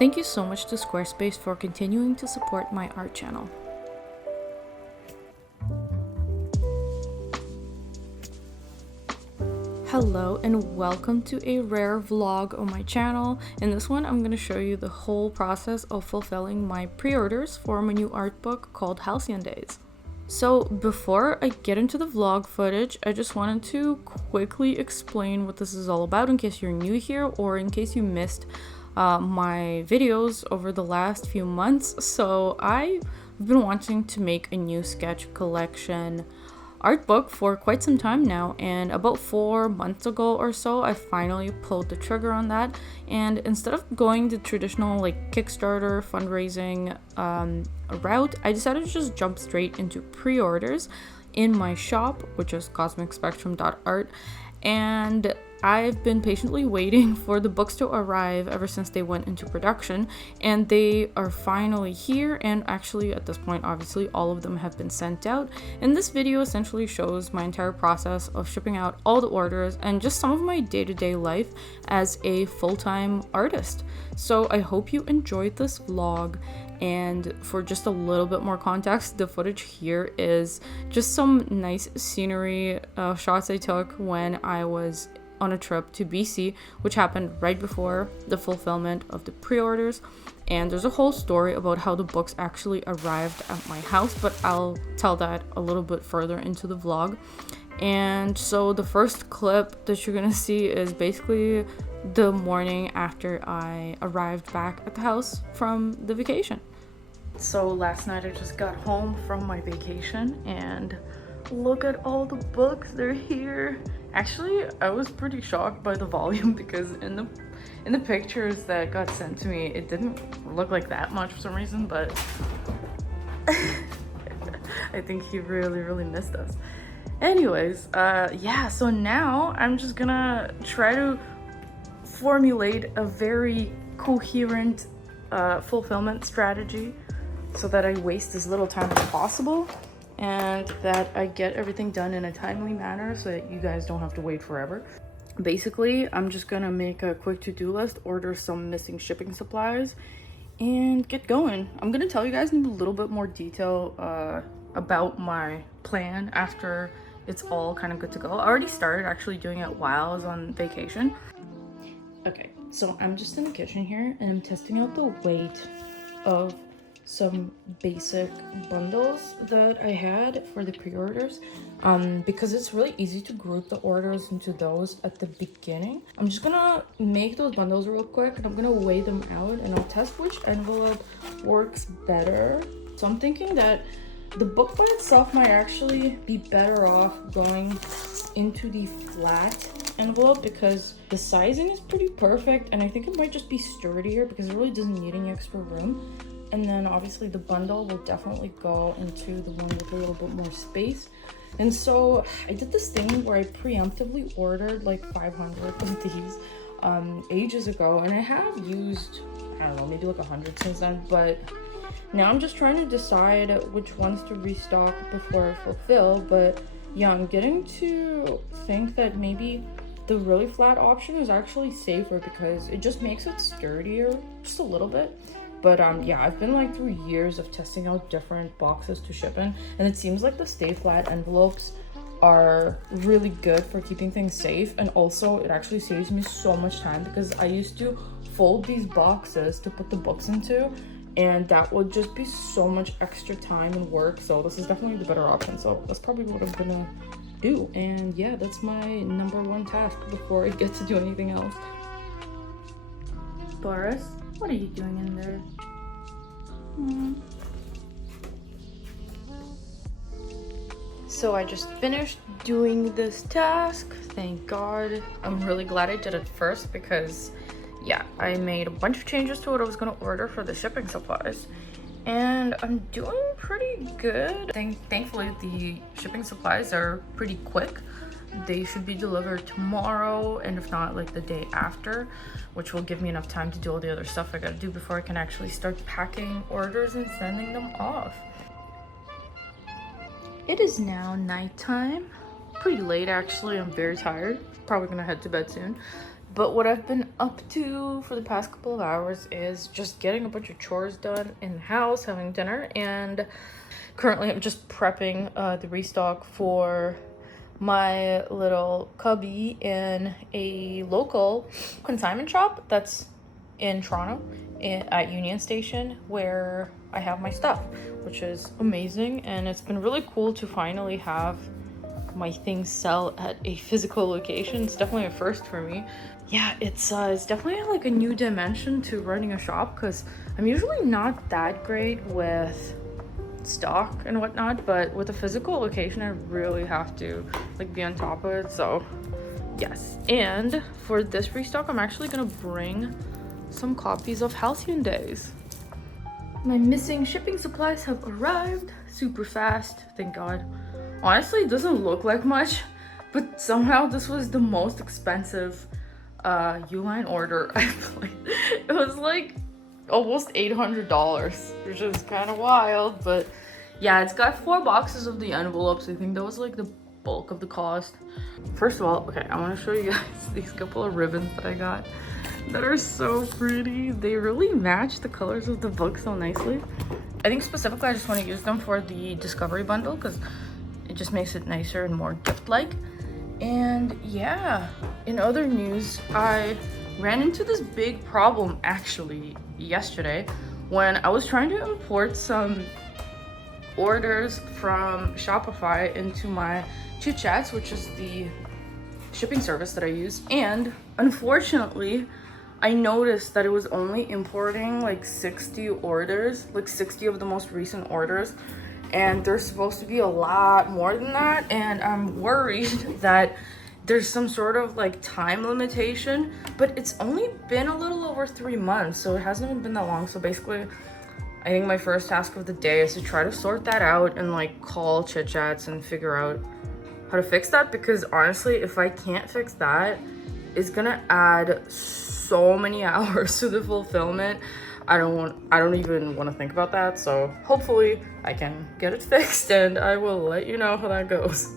Thank you so much to Squarespace for continuing to support my art channel. Hello and welcome to a rare vlog on my channel. In this one, I'm going to show you the whole process of fulfilling my pre-orders for my new art book called Halcyon Days. So before I get into the vlog footage, I just wanted to quickly explain what this is all about in case you're new here or in case you missed my videos over the last few months. So I've been wanting to make a new sketch collection art book for quite some time now, and about 4 months ago or so I finally pulled the trigger on that. And instead of going the traditional like Kickstarter fundraising route, I decided to just jump straight into pre-orders in my shop, which is cosmicspectrum.art, and I've been patiently waiting for the books to arrive ever since they went into production, and they are finally here. And actually at this point, obviously all of them have been sent out, and this video essentially shows my entire process of shipping out all the orders and just some of my day-to-day life as a full-time artist. So I hope you enjoyed this vlog. And for just a little bit more context, the footage here is just some nice scenery shots I took when I was on a trip to BC, which happened right before the fulfillment of the pre-orders. And there's a whole story about how the books actually arrived at my house, but I'll tell that a little bit further into the vlog. And so the first clip that you're gonna see is basically the morning after I arrived back at the house from the vacation. So last night I just got home from my vacation, and look at all the books, they're here. Actually, I was pretty shocked by the volume because in the pictures that got sent to me, it didn't look like that much for some reason, but I think he really missed us. Anyways, yeah, so now I'm just gonna try to formulate a very coherent fulfillment strategy so that I waste as little time as possible and that I get everything done in a timely manner so that you guys don't have to wait forever. Basically, I'm just gonna make a quick to-do list, order some missing shipping supplies, and get going. I'm gonna tell you guys in a little bit more detail about my plan after it's all kind of good to go. I already started actually doing it while I was on vacation. Okay, so I'm just in the kitchen here and I'm testing out the weight of some basic bundles that I had for the pre-orders, because it's really easy to group the orders into those at the beginning. I'm just gonna make those bundles real quick and I'm gonna weigh them out and I'll test which envelope works better. So I'm thinking that the book by itself might actually be better off going into the flat envelope because the sizing is pretty perfect, and I think it might just be sturdier because it really doesn't need any extra room. And then obviously the bundle will definitely go into the one with a little bit more space. And so I did this thing where I preemptively ordered like 500 of these ages ago, and I have used, I don't know, maybe like 100 since then, but now I'm just trying to decide which ones to restock before I fulfill. But yeah, I'm getting to think that maybe the really flat option is actually safer because it just makes it sturdier just a little bit. But yeah, I've been like through years of testing out different boxes to ship in, and it seems like the Stay Flat envelopes are really good for keeping things safe. And also it actually saves me so much time because I used to fold these boxes to put the books into, and that would just be so much extra time and work. So this is definitely the better option, so that's probably what I'm gonna do. And yeah, that's my #1 task before I get to do anything else. Boris, what are you doing in there? So I just finished doing this task, thank God. I'm really glad I did it first because yeah, I made a bunch of changes to what I was gonna order for the shipping supplies, and I'm doing pretty good. Thankfully the shipping supplies are pretty quick. They should be delivered tomorrow, and if not, like the day after, which will give me enough time to do all the other stuff I gotta do before I can actually start packing orders and sending them off. It is now nighttime. Pretty late actually, I'm very tired. Probably gonna head to bed soon. But what I've been up to for the past couple of hours is just getting a bunch of chores done in the house, having dinner, and currently I'm just prepping the restock for my little cubby in a local consignment shop that's in Toronto at Union Station, where I have my stuff, which is amazing. And it's been really cool to finally have my things sell at a physical location. It's definitely a first for me. Yeah, it's definitely like a new dimension to running a shop, because I'm usually not that great with stock and whatnot, but with a physical location I really have to like be on top of it. So yes, and for this restock I'm actually gonna bring some copies of Halcyon Days. My missing shipping supplies have arrived super fast, thank God. Honestly, it doesn't look like much, but somehow this was the most expensive Uline order I've played. It was like almost $800, which is kind of wild. But yeah, it's got 4 boxes of the envelopes. I think that was like the bulk of the cost. First of all, okay, I want to show you guys these couple of ribbons that I got that are so pretty. They really match the colors of the book so nicely. I think specifically I just want to use them for the Discovery bundle because it just makes it nicer and more gift-like. And yeah, in other news, I ran into this big problem actually yesterday when I was trying to import some orders from Shopify into my Chit Chats, which is the shipping service that I use. And unfortunately, I noticed that it was only importing like 60 orders, like 60 of the most recent orders. And there's supposed to be a lot more than that, and I'm worried that there's some sort of like time limitation, but it's only been a little over 3 months, so it hasn't even been that long. So basically I think my first task of the day is to try to sort that out and like call Chit Chats and figure out how to fix that, because honestly, if I can't fix that, it's gonna add so many hours to the fulfillment. I don't even want to think about that. So hopefully I can get it fixed, and I will let you know how that goes.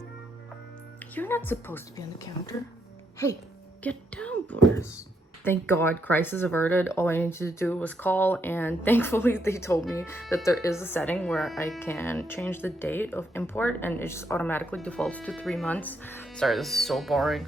You're not supposed to be on the counter. Hey, get down, Boris. Thank God, crisis averted. All I needed to do was call, and thankfully they told me that there is a setting where I can change the date of import, and it just automatically defaults to 3 months. Sorry, this is so boring.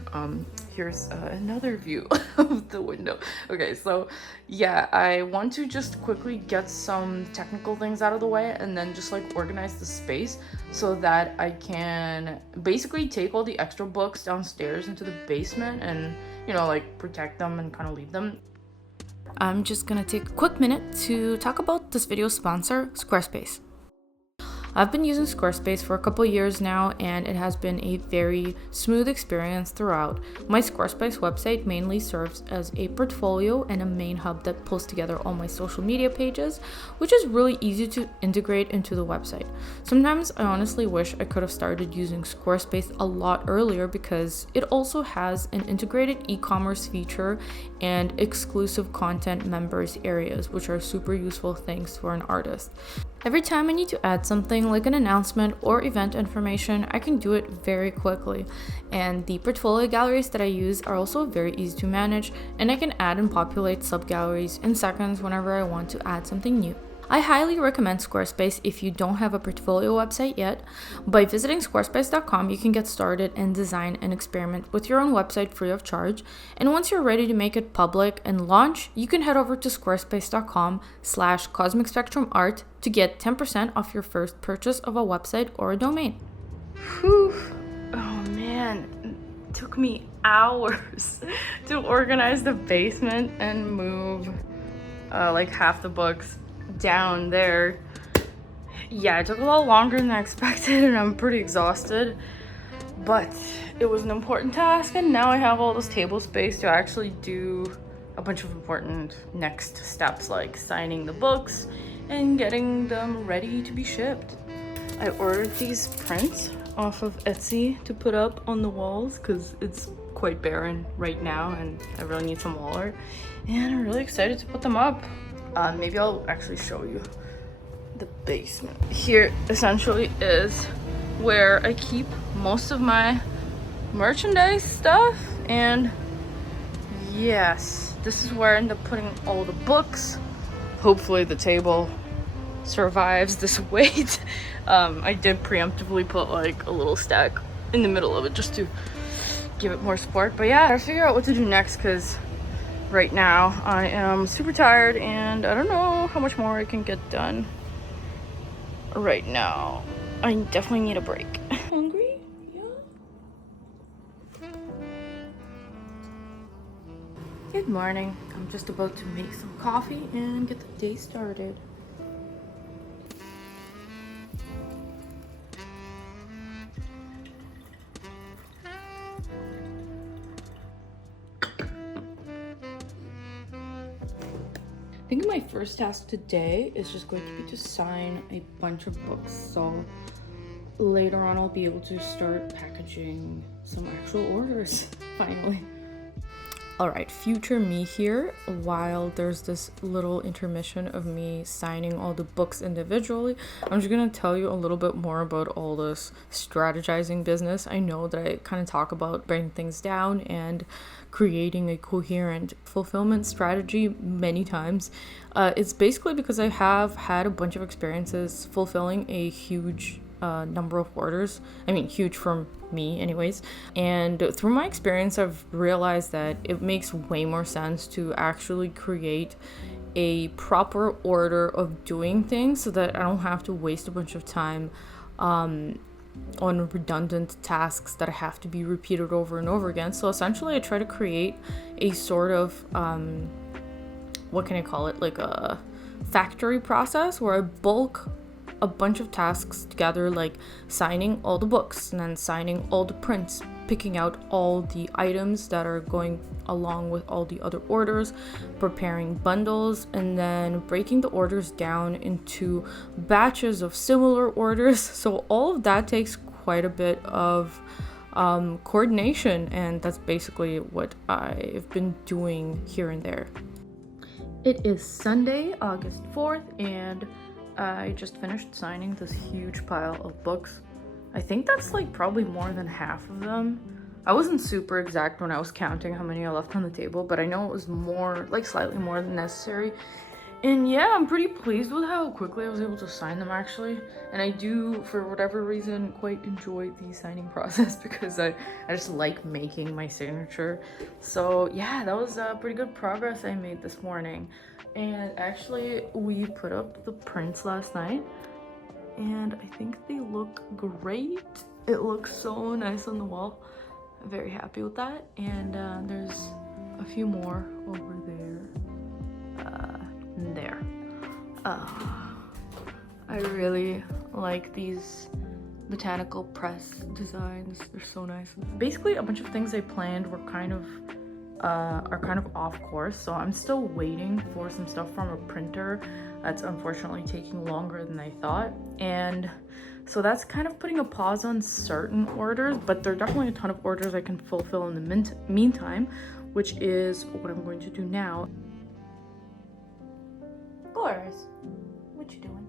Here's another view of the window. Okay, so yeah, I want to just quickly get some technical things out of the way and then just like organize the space so that I can basically take all the extra books downstairs into the basement and, you know, like protect them and kind of leave them. I'm just gonna take a quick minute to talk about this video's sponsor, Squarespace. I've been using Squarespace for a couple years now, and it has been a very smooth experience throughout. My Squarespace website mainly serves as a portfolio and a main hub that pulls together all my social media pages, which is really easy to integrate into the website. Sometimes I honestly wish I could have started using Squarespace a lot earlier, because it also has an integrated e-commerce feature and exclusive content members areas, which are super useful things for an artist. Every time I need to add something like an announcement or event information, I can do it very quickly. And the portfolio galleries that I use are also very easy to manage, and I can add and populate sub-galleries in seconds whenever I want to add something new. I highly recommend Squarespace if you don't have a portfolio website yet. By visiting squarespace.com, you can get started and design and experiment with your own website free of charge. And once you're ready to make it public and launch, you can head over to squarespace.com/cosmicspectrumart to get 10% off your first purchase of a website or a domain. Whew. Oh man, it took me hours to organize the basement and move like half the books down there. Yeah, it took a lot longer than I expected, and I'm pretty exhausted, but it was an important task, and now I have all this table space to actually do a bunch of important next steps, like signing the books and getting them ready to be shipped. I ordered these prints off of Etsy to put up on the walls because it's quite barren right now and I really need some wall art, and I'm really excited to put them up. Maybe I'll actually show you the basement. Here essentially is where I keep most of my merchandise stuff, and yes, this is where I end up putting all the books. Hopefully the table survives this weight. I did preemptively put like a little stack in the middle of it just to give it more support. But yeah, I gotta figure out what to do next because right now I am super tired and I don't know how much more I can get done right now. I definitely need a break. Hungry? Yeah. Good morning. I'm just about to make some coffee and get the day started. I think my first task today is just going to be to sign a bunch of books. So later on I'll be able to start packaging some actual orders, finally. All right, future me here, while there's this little intermission of me signing all the books individually, I'm just gonna tell you a little bit more about all this strategizing business. I know that I kind of talk about breaking things down and creating a coherent fulfillment strategy many times. It's basically because I have had a bunch of experiences fulfilling a huge number of orders. I mean, huge from me anyways. And through my experience, I've realized that it makes way more sense to actually create a proper order of doing things so that I don't have to waste a bunch of time on redundant tasks that have to be repeated over and over again. So essentially I try to create a sort of what can I call it, like a factory process where I bulk a bunch of tasks together, like signing all the books and then signing all the prints, picking out all the items that are going along with all the other orders, preparing bundles, and then breaking the orders down into batches of similar orders. So all of that takes quite a bit of coordination, and that's basically what I've been doing here and there. It is Sunday, August 4th, and I just finished signing this huge pile of books. I think that's like probably more than half of them. I wasn't super exact when I was counting how many I left on the table, but I know it was more, like slightly more than necessary. And yeah, I'm pretty pleased with how quickly I was able to sign them actually. And I do, for whatever reason, quite enjoy the signing process because I just like making my signature. So yeah, that was pretty good progress I made this morning. And actually, we put up the prints last night, and I think they look great. It looks so nice on the wall. I'm very happy with that. And there's a few more over there. I really like these botanical press designs. They're so nice. Basically, a bunch of things I planned were are kind of off course, so I'm still waiting for some stuff from a printer that's unfortunately taking longer than I thought, and so that's kind of putting a pause on certain orders, but there are definitely a ton of orders I can fulfill in the meantime, which is what I'm going to do now. Boris, what you doing?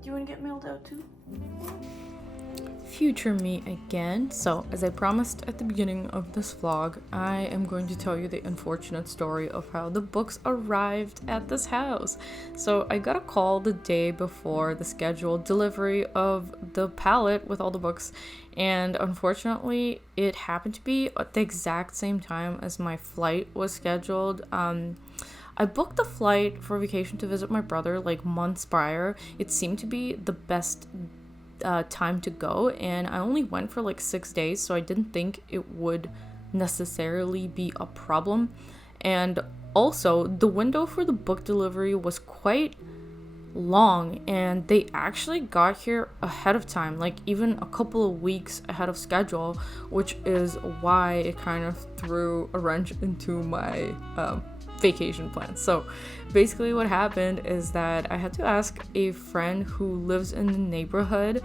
Do you want to get mailed out too? Future me again. So as I promised at the beginning of this vlog, I am going to tell you the unfortunate story of how the books arrived at this house. So I got a call the day before the scheduled delivery of the pallet with all the books, and unfortunately it happened to be at the exact same time as my flight was scheduled. I booked the flight for vacation to visit my brother like months prior. It seemed to be the best time to go, and I only went for like 6 days, so I didn't think it would necessarily be a problem. And also the window for the book delivery was quite long, and they actually got here ahead of time, like even a couple of weeks ahead of schedule, which is why it kind of threw a wrench into my vacation plans. So basically what happened is that I had to ask a friend who lives in the neighborhood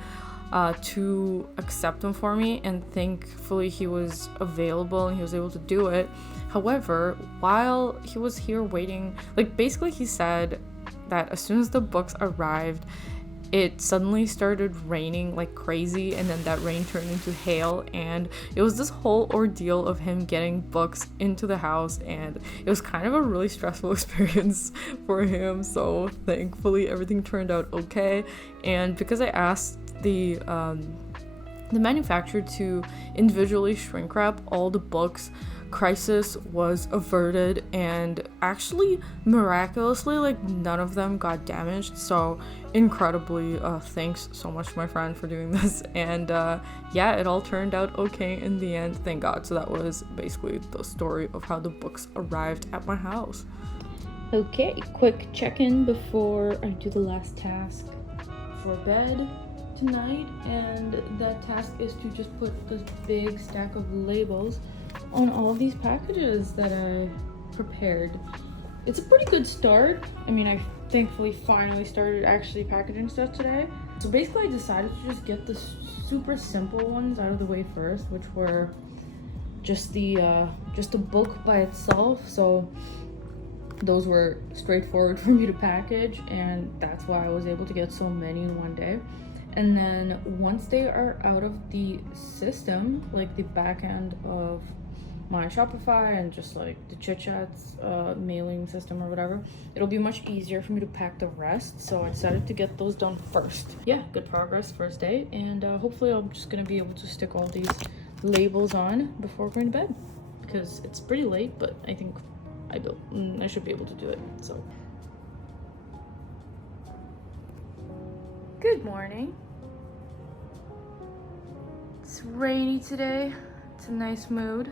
to accept them for me, and thankfully he was available and he was able to do it. However, while he was here waiting, like basically he said that as soon as the books arrived, it suddenly started raining like crazy, and then that rain turned into hail, and it was this whole ordeal of him getting books into the house, and it was kind of a really stressful experience for him. So thankfully everything turned out okay, and because I asked the manufacturer to individually shrink wrap all the books, crisis was averted, and actually miraculously like none of them got damaged. So incredibly thanks so much, my friend, for doing this. And yeah, it all turned out okay in the end, thank God. So that was basically the story of how the books arrived at my house. Okay, quick check-in before I do the last task for bed tonight, and that task is to just put this big stack of labels on all of these packages that I prepared. It's a pretty good start. I mean, I thankfully finally started actually packaging stuff today. So basically I decided to just get the super simple ones out of the way first, which were just the book by itself. So those were straightforward for me to package, and that's why I was able to get so many in one day. And then once they are out of the system, like the back end of my Shopify and just like the Chit Chats mailing system or whatever, it'll be much easier for me to pack the rest. So I decided to get those done first. Yeah, good progress, first day. And hopefully I'm just gonna be able to stick all these labels on before going to bed, because it's pretty late, but I think I should be able to do it. So good morning. It's rainy today. It's a nice mood.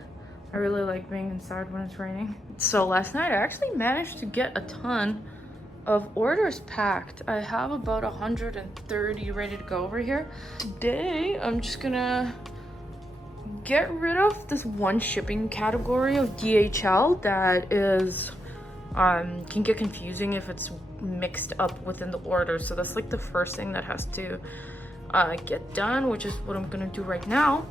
I really like being inside when it's raining. So last night I actually managed to get a ton of orders packed. I have about 130 ready to go over here. Today I'm just gonna get rid of this one shipping category of DHL that is can get confusing if it's mixed up within the order. So that's like the first thing that has to get done, which is what I'm gonna do right now.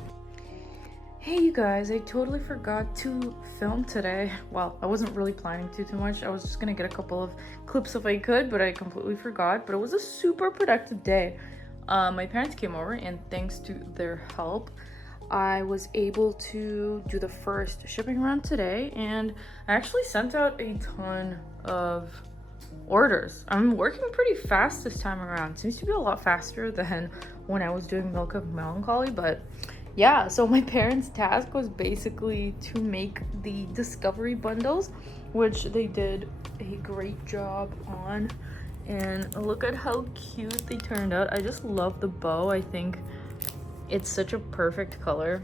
Hey you guys, I totally forgot to film today. Well, I wasn't really planning to too much. I was just gonna get a couple of clips if I could, but I completely forgot. But it was a super productive day. My parents came over, and thanks to their help, I was able to do the first shipping run today, and I actually sent out a ton of orders. I'm working pretty fast this time around. Seems to be a lot faster than when I was doing Milk of Melancholy, but yeah. So my parents' task was basically to make the discovery bundles, which they did a great job on, and look at how cute they turned out. I just love the bow. I think it's such a perfect color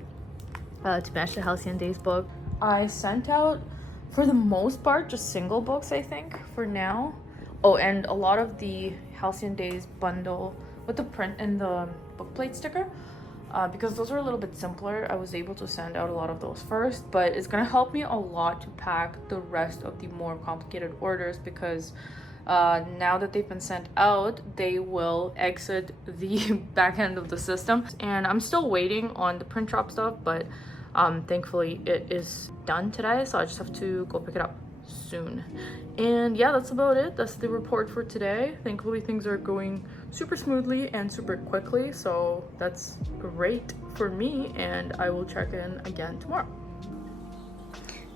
to match the Halcyon Days book. I sent out, for the most part, just single books, I think, for now. Oh, and a lot of the Halcyon Days bundle with the print and the book plate sticker, because those are a little bit simpler. I was able to send out a lot of those first, but it's gonna help me a lot to pack the rest of the more complicated orders, because now that they've been sent out, they will exit the back end of the system. And I'm still waiting on the print shop stuff, but thankfully it is done today, so I just have to go pick it up soon. And yeah, that's about it. That's the report for today. Thankfully things are going super smoothly and super quickly, so that's great for me, and I will check in again tomorrow.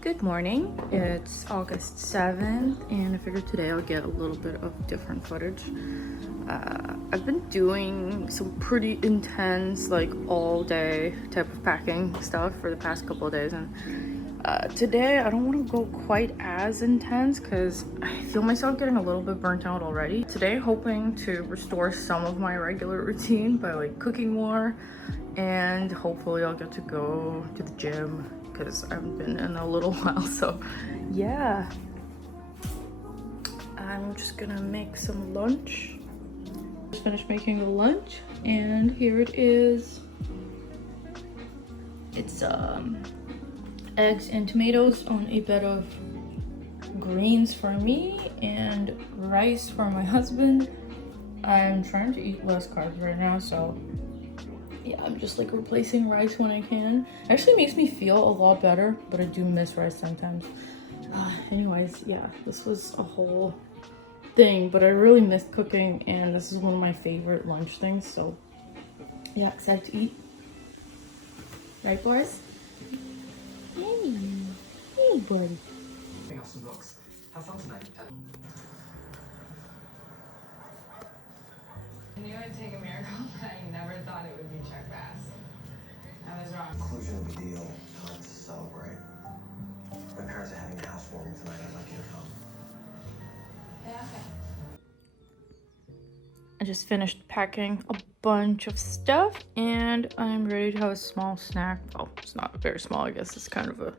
Good morning. It's August 7th, and I figured today I'll get a little bit of different footage. I've been doing some pretty intense, like all day type of packing stuff for the past couple of days, and today I don't want to go quite as intense because I feel myself getting a little bit burnt out already. Today hoping to restore some of my regular routine by like cooking more, and hopefully I'll get to go to the gym because I haven't been in a little while. So yeah, I'm just gonna make some lunch. Just finished making the lunch, and here it is. It's eggs and tomatoes on a bed of greens for me and rice for my husband. I'm trying to eat less carbs right now, so yeah, I'm just like replacing rice when I can. Actually makes me feel a lot better, but I do miss rice sometimes. Anyways, yeah, this was a whole thing, but I really missed cooking, and this is one of my favorite lunch things, so yeah, excited to eat. Right, boys? Hey, hey, buddy. Pick up some books. Have fun tonight. I knew it'd take a miracle, but I never thought it would be Chuck Bass. I was wrong. Conclusion of the deal. Time to celebrate. My parents are having a housewarming tonight. I'd like you to come. Yeah, okay. I just finished packing a bunch of stuff, and I'm ready to have a small snack. Oh, it's not very small, I guess it's kind of a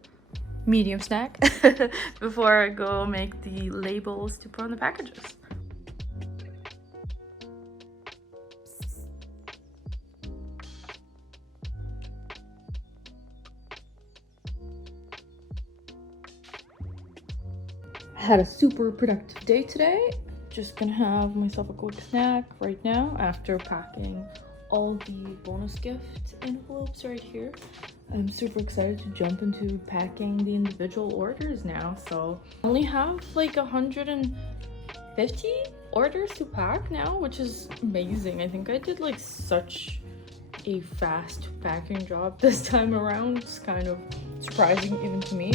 medium snack before I go make the labels to put on the packages. I had a super productive day today. Just gonna have myself a quick snack right now after packing all the bonus gift envelopes right here. I'm super excited to jump into packing the individual orders now. So I only have like 150 orders to pack now, which is amazing. I think I did like such a fast packing job this time around. It's kind of surprising even to me.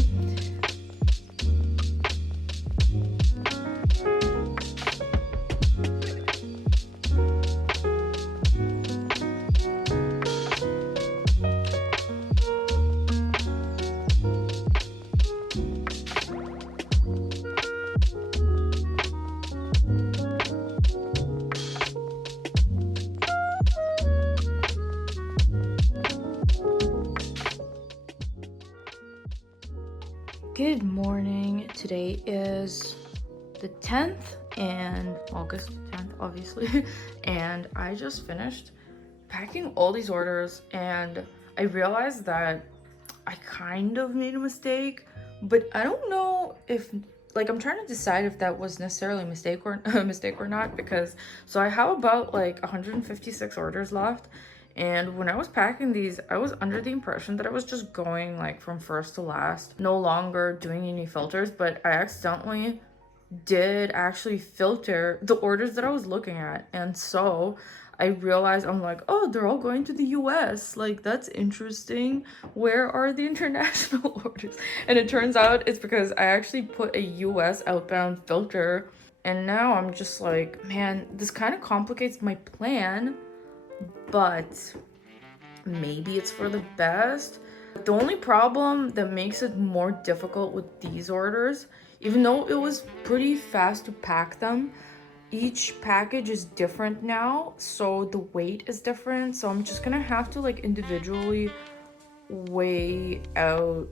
Good morning. Today is the 10th and August 10th, obviously. And I just finished packing all these orders, and I realized that I kind of made a mistake, but I don't know if, like, I'm trying to decide if that was necessarily a mistake or not, because so I have about like 156 orders left. And when I was packing these, I was under the impression that I was just going like from first to last, no longer doing any filters, but I accidentally did actually filter the orders that I was looking at. And so I realized, I'm like, oh, they're all going to the US. Like, that's interesting. Where are the international orders? And it turns out it's because I actually put a US outbound filter. And now I'm just like, man, this kind of complicates my plan, but maybe it's for the best. The only problem that makes it more difficult with these orders, even though it was pretty fast to pack them, each package is different now, so the weight is different. So I'm just gonna have to like individually weigh out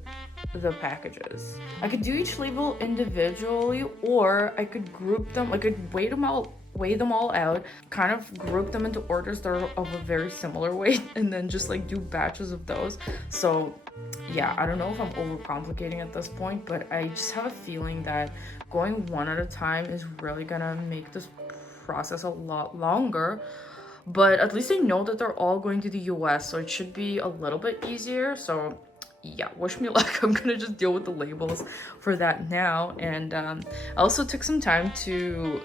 the packages. I could do each label individually, or I could group them. I could weigh them all out, kind of group them into orders that are of a very similar weight, and then just like do batches of those. So yeah, I don't know if I'm overcomplicating at this point, but I just have a feeling that going one at a time is really gonna make this process a lot longer. But at least I know that they're all going to the US, so it should be a little bit easier. So yeah, wish me luck. I'm gonna just deal with the labels for that now. And I also took some time to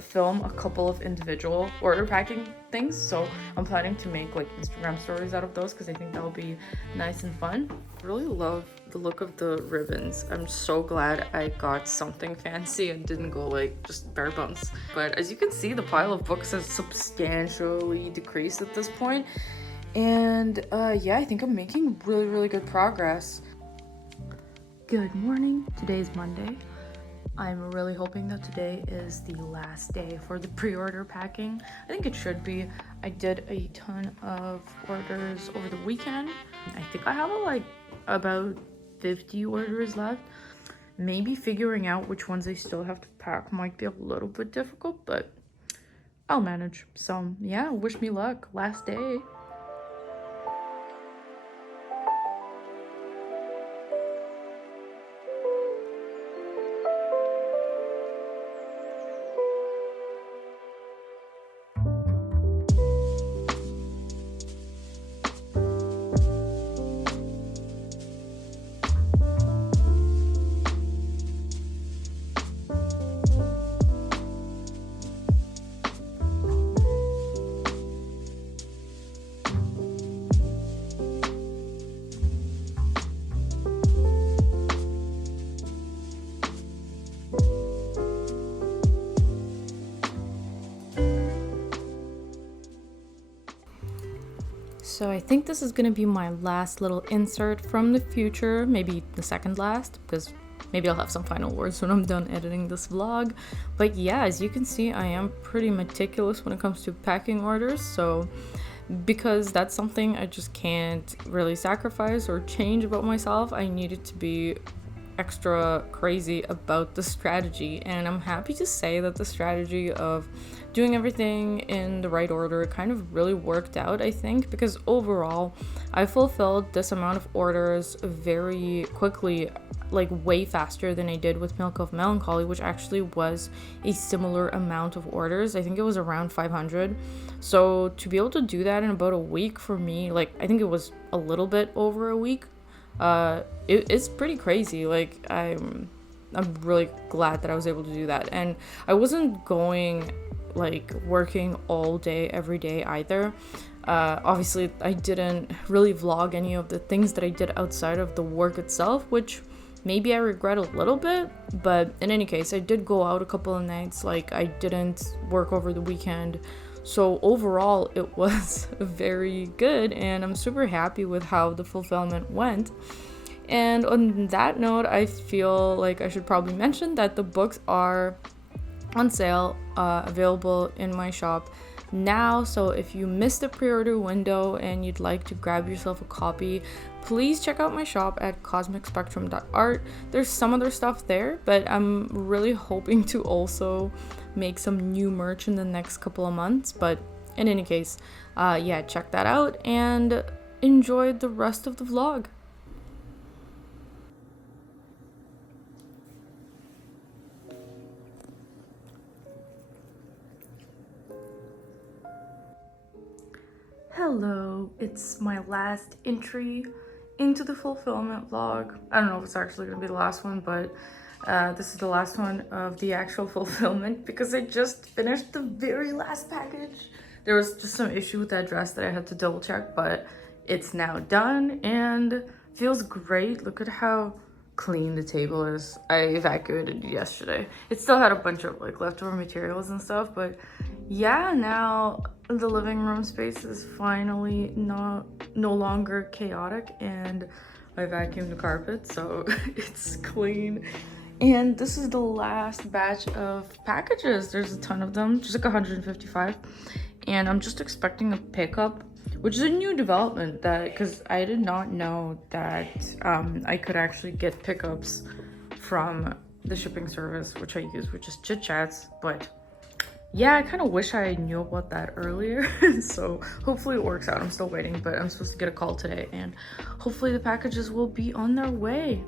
film a couple of individual order packing things, so I'm planning to make like Instagram stories out of those, because I think that'll be nice and fun. I really love the look of the ribbons. I'm so glad I got something fancy and didn't go like just bare bones. But as you can see, the pile of books has substantially decreased at this point. And yeah, I think I'm making really good progress. Good morning. Today's Monday. I'm really hoping that today is the last day for the pre-order packing. I think it should be. I did a ton of orders over the weekend. I think I have like about 50 orders left. Maybe figuring out which ones I still have to pack might be a little bit difficult, but I'll manage. So yeah, wish me luck. Last day. So I think this is gonna be my last little insert from the future, maybe the second last, because maybe I'll have some final words when I'm done editing this vlog. But yeah, as you can see, I am pretty meticulous when it comes to packing orders, so because that's something I just can't really sacrifice or change about myself, I needed to be extra crazy about the strategy, and I'm happy to say that the strategy of doing everything in the right order kind of really worked out, I think, because overall I fulfilled this amount of orders very quickly, like way faster than I did with Milk of Melancholy, which actually was a similar amount of orders. I think it was around 500. So to be able to do that in about a week for me, like I think it was a little bit over a week, it's pretty crazy. Like I'm really glad that I was able to do that, and I wasn't going like working all day every day either. Obviously I didn't really vlog any of the things that I did outside of the work itself, which maybe I regret a little bit, but in any case I did go out a couple of nights. Like I didn't work over the weekend, so overall it was very good, and I'm super happy with how the fulfillment went. And on that note, I feel like I should probably mention that the books are on sale, available in my shop now. So if you missed the pre-order window and you'd like to grab yourself a copy, please check out my shop at cosmicspectrum.art. There's some other stuff there, but I'm really hoping to also make some new merch in the next couple of months. But in any case, yeah, check that out and enjoy the rest of the vlog. Hello, it's my last entry into the fulfillment vlog. I don't know if it's actually gonna be the last one, but this is the last one of the actual fulfillment because I just finished the very last package. There was just some issue with the address that I had to double check, but it's now done and feels great. Look at how clean the table is. I evacuated yesterday. It still had a bunch of like leftover materials and stuff, but yeah, now the living room space is finally no longer chaotic, and I vacuumed the carpet, so it's clean. And this is the last batch of packages. There's a ton of them, just like 155, and I'm just expecting a pickup, which is a new development, that because I did not know that I could actually get pickups from the shipping service which I use, which is Chit Chats. But yeah, I kind of wish I knew about that earlier. So hopefully it works out. I'm still waiting, but I'm supposed to get a call today, and hopefully the packages will be on their way.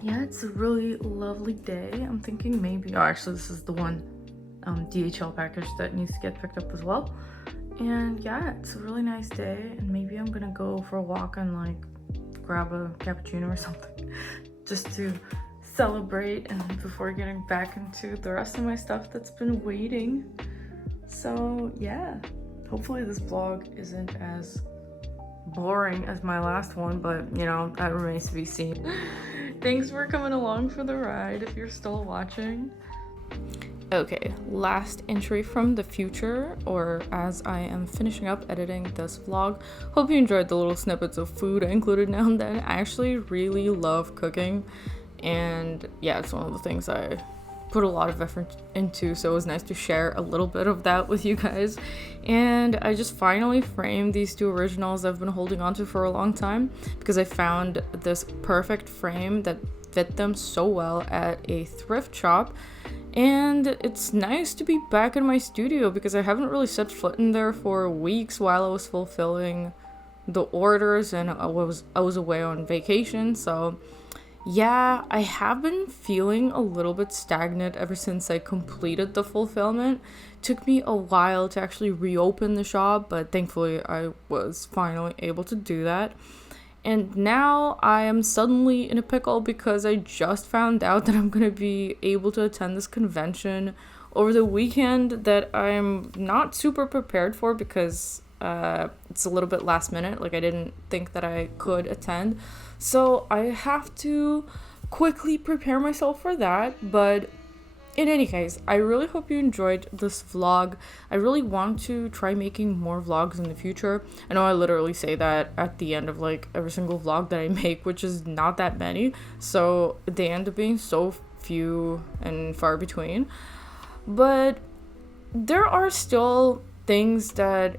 Yeah, it's a really lovely day. I'm thinking maybe, oh, actually this is the one DHL package that needs to get picked up as well. And yeah, it's a really nice day, and maybe I'm gonna go for a walk and like grab a cappuccino or something just to celebrate, and before getting back into the rest of my stuff that's been waiting. So yeah, hopefully this vlog isn't as boring as my last one, but you know, that remains to be seen. Thanks for coming along for the ride if you're still watching. Okay, last entry from the future, or as I am finishing up editing this vlog. Hope you enjoyed the little snippets of food I included now and then. I actually really love cooking, and yeah, it's one of the things I put a lot of effort into, so it was nice to share a little bit of that with you guys. And I just finally framed these two originals I've been holding on to for a long time, because I found this perfect frame that fit them so well at a thrift shop. And it's nice to be back in my studio because I haven't really set foot in there for weeks while I was fulfilling the orders, and I was away on vacation. So yeah, I have been feeling a little bit stagnant ever since I completed the fulfillment. Took me a while to actually reopen the shop, but thankfully I was finally able to do that. And now I am suddenly in a pickle because I just found out that I'm going to be able to attend this convention over the weekend that I'm not super prepared for because it's a little bit last minute. Like, I didn't think that I could attend. So I have to quickly prepare myself for that. But In any case, I really hope you enjoyed this vlog. I really want to try making more vlogs in the future. I know I literally say that at the end of like every single vlog that I make, which is not that many, so they end up being so few and far between. But there are still things that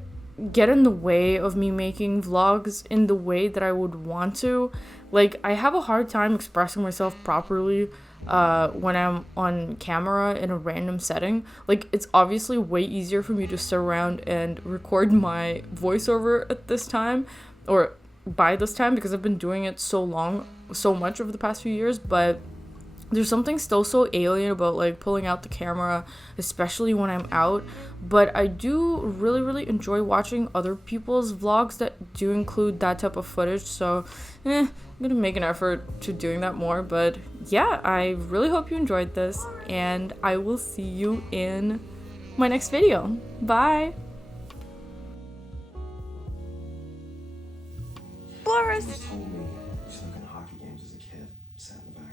get in the way of me making vlogs in the way that I would want to. Like, I have a hard time expressing myself properly when I'm on camera in a random setting. Like, it's obviously way easier for me to sit around and record my voiceover at this time, or by this time, because I've been doing it so much over the past few years. But there's something still so alien about like pulling out the camera, especially when I'm out. But I do really enjoy watching other people's vlogs that do include that type of footage. So I'm gonna make an effort to doing that more. But yeah, I really hope you enjoyed this, and I will see you in my next video. Bye. Boris. Told me you snuck in hockey games as a kid, sat in the back